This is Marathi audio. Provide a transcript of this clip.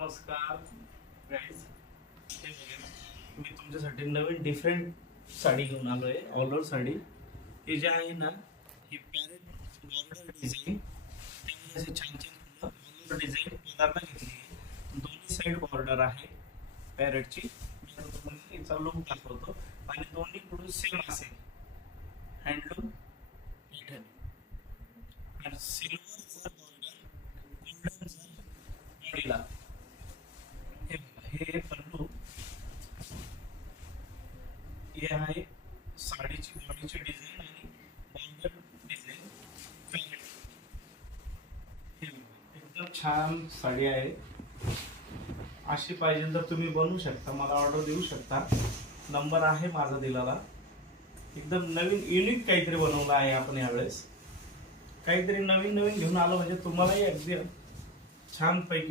नमस्कार गाईज, मी तुमच्यासाठी नवीन डिफरंट साडी घेऊन आलोय. ऑल ओव्हर साडी ही जी आहे ना, ही पॅरेट बॉर्डर डिझाईन, त्यामध्ये असे छान छान ऑल ओव्हर डिझाईन पदराला घेतली आहे. दोन्ही साईड बॉर्डर आहे पॅरेटची. मी आता तुम्हाला याचा लुक दाखवतो आणि दोन्ही कडून सेम असेल. हँडलूम पैठणी आणि सिल्वर बॉर्डर, गोल्डन बॉडीला. हे पल्लू, हे आहे साडीची बॉडीची डिझाईन आणि बॉर्डर डिझाईन पॅलेट. हे एकदम छान साडी आहे. अशी पाहिजे तर तुम्ही बनवू शकता, मला ऑर्डर देऊ शकता. नंबर आहे माझा दिलेला. एकदम नवीन युनिक काहीतरी बनवलं आहे आपण यावेळेस. काहीतरी नवीन नवीन घेऊन आलो म्हणजे तुम्हालाही अगदी छान पैकी